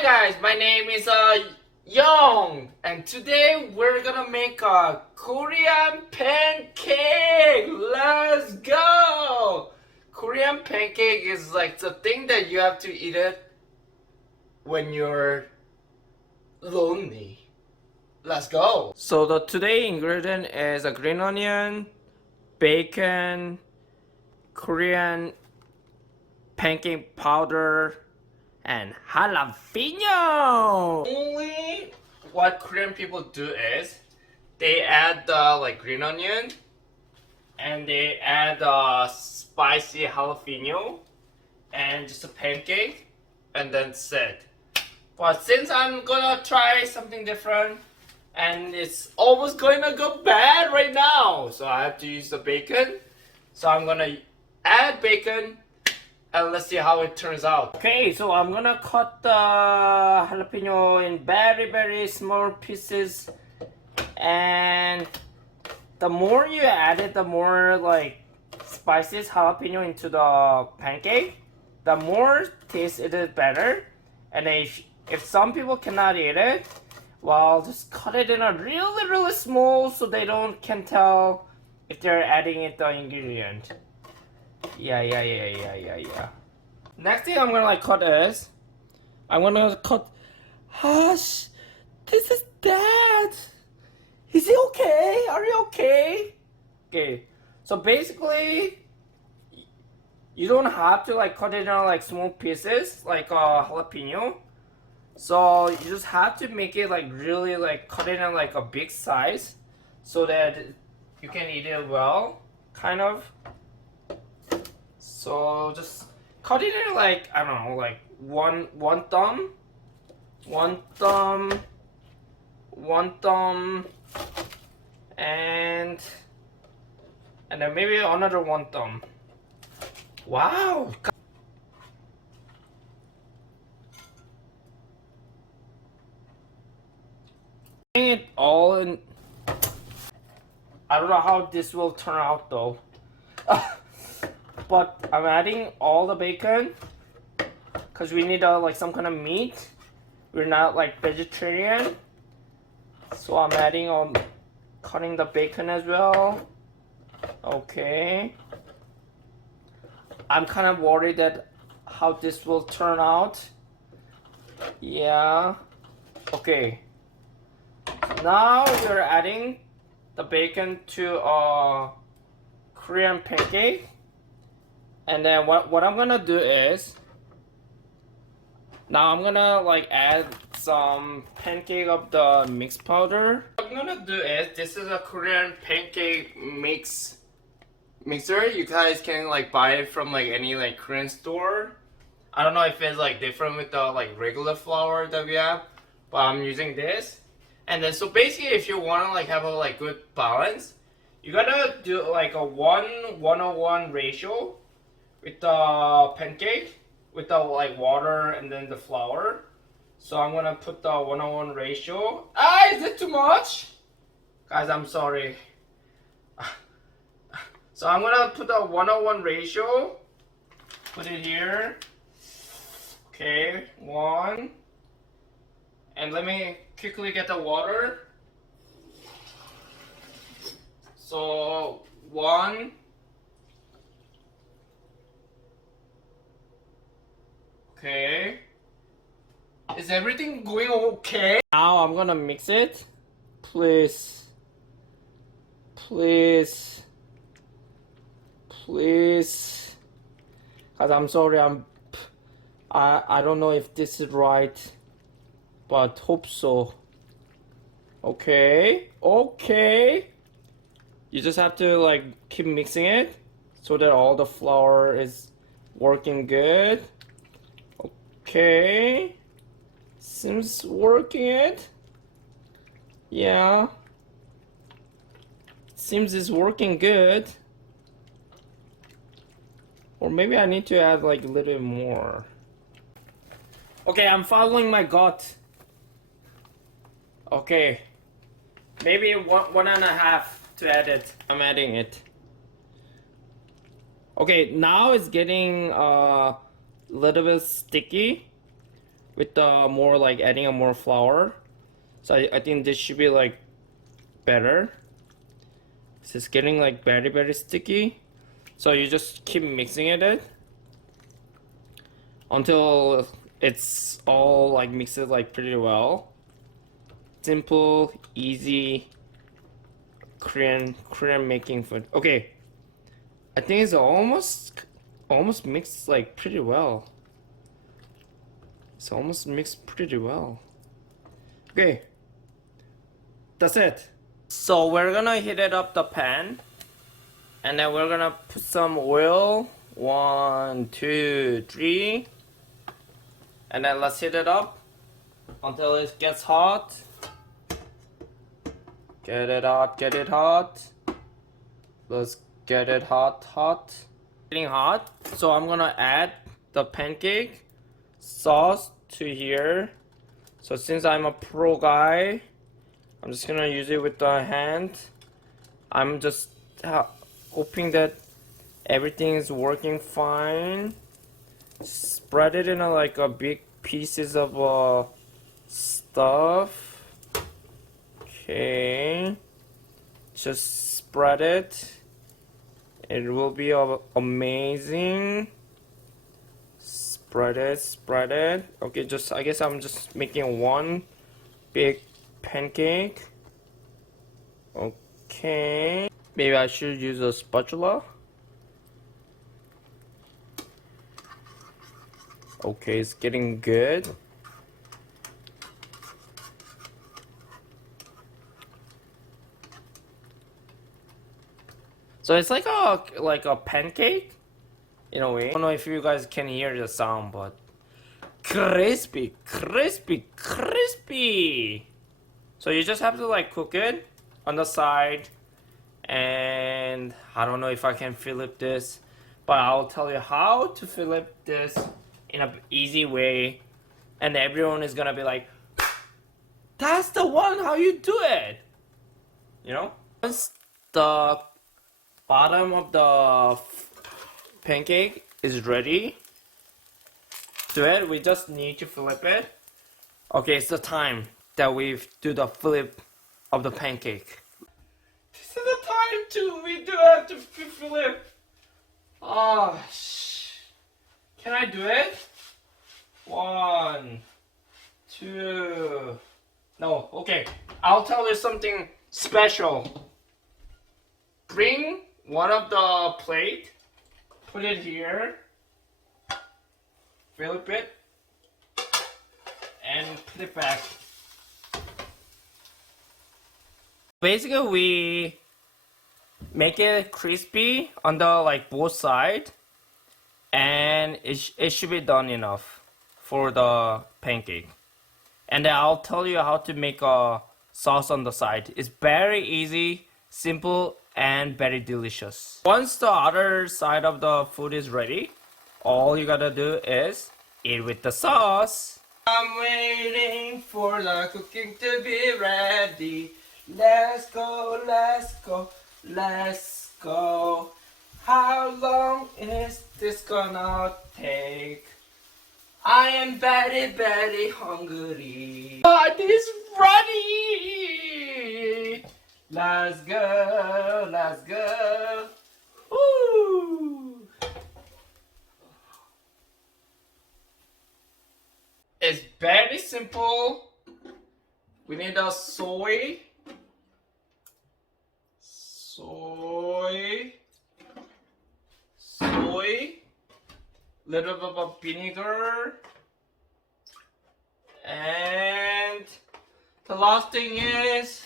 Hi guys, my name is Yong, and today we're gonna make a Korean pancake. Let's go! Korean pancake is like the thing that you have to eat it when you're lonely. Let's go! So the today ingredient is a green onion, bacon, Korean pancake powder, and jalapeno. Only what Korean people do is they add the green onion and they add spicy jalapeno and just a pancake and then sit. But since I'm gonna try something different and it's almost going to go bad right now, so I have to use the bacon. So I'm gonna add bacon and let's see how it turns out. Okay, so I'm gonna cut the jalapeno in very small pieces, and the more you add it, the more spices jalapeno into the pancake, the more taste it is better. And if some people cannot eat it, well, just cut it in a really small so they can tell if they're adding it the ingredient. Yeah. Next thing I'm gonna cut is I'm gonna cut. Hush, this is Dad. Is he okay? Are you okay? Okay. So basically, you don't have to cut it in small pieces like jalapeno. So you just have to make it really cut it in a big size so that you can eat it well, kind of. So just cut it in I don't know, one thumb, and then maybe another one thumb. Wow. It all in. I don't know how this will turn out though. But I'm adding all the bacon because we need some kind of meat. We're not vegetarian, so I'm adding cutting the bacon as well. Okay. I'm kind of worried that how this will turn out. Yeah. Okay. Now we're adding the bacon to Korean pancake. And then what I'm gonna do is now I'm gonna add some pancake of the mix powder. What I'm gonna do is this is a Korean pancake mixer. You guys can buy it from any Korean store. I don't know if it's different with the regular flour that we have, but I'm using this. And then so basically if you wanna have a good balance, you gotta do a 1:1 ratio with the pancake, with the water and then the flour. So I'm gonna put the 1:1 ratio. Is it too much? Guys, I'm sorry. So I'm gonna put the 1:1 ratio. Put it here. Okay, 1. And let me quickly get the water. So 1. Okay. Is everything going okay? Now I'm gonna mix it. Please. Cause I'm sorry, I don't know if this is right, but hope so. Okay. You just have to keep mixing it so that all the flour is working good. Okay, seems working it. Yeah, seems it's working good. Or maybe I need to add a little bit more. Okay, I'm following my gut. Okay, maybe one and a half to add it. I'm adding it. Okay, now it's getting little bit sticky. with the more like adding a more flour. So I think this should be like better. This is getting like very sticky. So you just keep mixing it until it's all like mixed like pretty well. Simple, easy Korean making food. Okay, I think it's almost mixed like pretty well. It's almost mixed pretty well. Okay, that's it. So we're gonna heat it up the pan, and then we're gonna put some oil. 1, 2, 3, and then let's heat it up until it gets hot. Get it hot, get it hot. Let's get it hot. Getting hot. So I'm gonna add the pancake sauce to here. So since I'm a pro guy, I'm just gonna use it with the hand. I'm just hoping that everything is working fine. Spread it in like a big pieces of stuff. Okay, just spread it. It will be amazing. Spread it. Okay, I guess I'm just making one big pancake. Okay, maybe I should use a spatula. Okay, it's getting good. So it's like a pancake in a way. I don't know if you guys can hear the sound, but crispy. So you just have to like cook it on the side, and I don't know if I can flip this, but I'll tell you how to flip this in an easy way, and everyone is gonna be like, that's the one how you do it, you know. Once the bottom of the pancake is ready to it, we just need to flip it. Okay, it's the time that we do the flip of the pancake. This is the time we do have to flip. Oh, can I do it? 1, 2. No, okay. I'll tell you something special. Bring one of the plate, put it here, flip it, and put it back. Basically, we make it crispy on the like both sides, and it should be done enough for the pancake. And then I'll tell you how to make a sauce on the side. It's very easy, simple, and very delicious. Once the other side of the food is ready, all you gotta do is eat with the sauce. I'm waiting for the cooking to be ready. Let's go. How long is this gonna take? I am very hungry. But it's ready! Let's go. Woo! It's very simple. We need a soy, little bit of vinegar, and the last thing is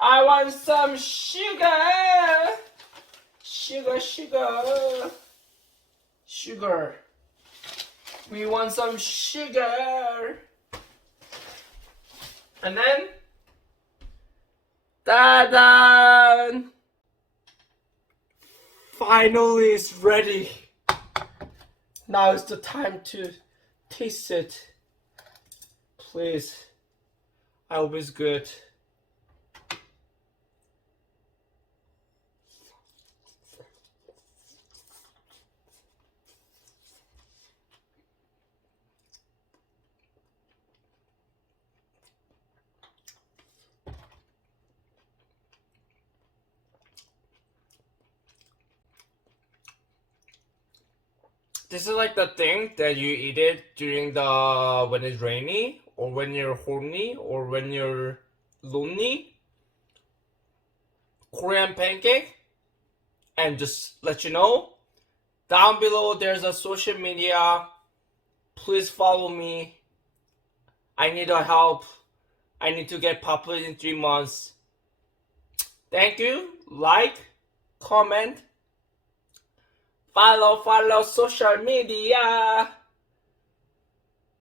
I want some sugar. We want some sugar. And then, ta-da! Finally, it's ready. Now is the time to taste it. Please. I hope it's good. This is like the thing that you eat it during the when it's rainy, or when you're horny, or when you're lonely. Korean pancake. And just let you know, down below there's a social media. Please follow me. I need a help. I need to get popular in 3 months. Thank you. Like, comment, follow social media.